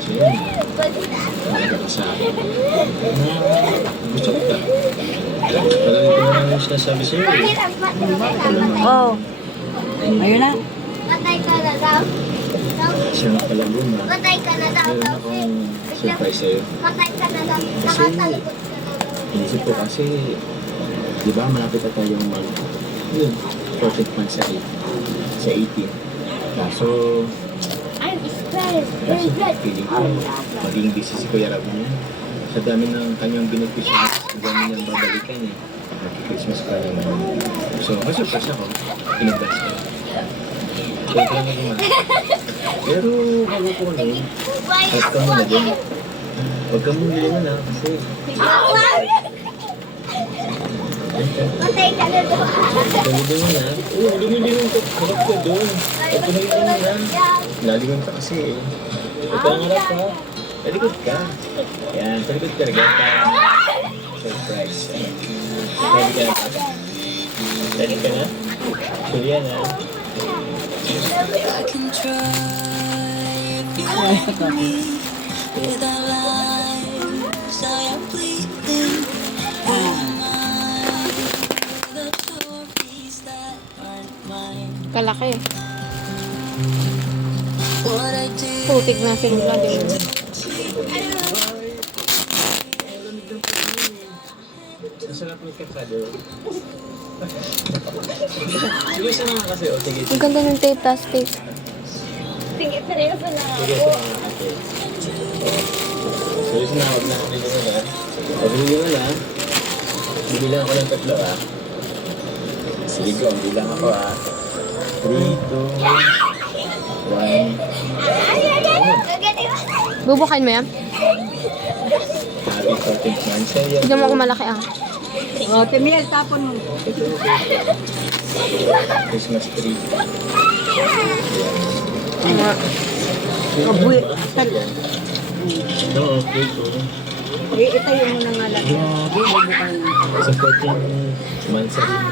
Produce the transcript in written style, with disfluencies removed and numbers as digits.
sa'yo na talaga ka sa akin. Na gusto kita. Palagi ko naman yung sinasabi sa'yo eh. Oh. Ayun na. Patay ka na daw. Siya nga pala Luna. Patay ka na daw. Meron akong surprise sa'yo. Patay ka na daw. Nakatalikod ka na daw. Inisip ko kasi, di ba malapit na tayong yun, perfect month sa 18. Kaso, I'm stressed. feeling ko, maging busy si Kuya Rab niya. Sa dami ng kanyang benepisyo, sa dami niyang babalikan eh. Magki-Christmas pa rin. So, surprise ako. Pinag-bless ko. Huwag lang ako pero, bago ko ano, huwag ka muna din. Huwag ka muna din na kasi... Patay ka na daw. Dumidin mo na. Oo, dumidin mo ka. Harap ka doon. At dumidin mo na. Lalingon ka kasi eh. Huwag kang harap ka. Talikod ka. Yan, talikod ka. Regat ka. Surprise. Ready ka na pata. Ready ka na? Sure yan ha. I can try if you want me without lies. I am bleeding in mind the stories that aren't mine. Kalaki. What I did Putik na sila din. Masarap ng kakado. Sige, sana nga kasi. O, sige. Ang ganda ng tape, tas tape. Sige, seryoso na. Sige, sana nga kasi. So, yun na, huwag na ako nito na. Huwag nyo na. Bibilang ako ng tatlo ah. Sige ko, bilang ako ah. 3, 2, 1. Bubukain mo yan? Happy 14th month sa'yo. Tignan mo kung malaki ah. Oh, Timiel, tapon mo. Christmas tree. Abuy. Oo, okay po. Itayo mo na nga lang. Grabe, sa 14th month sa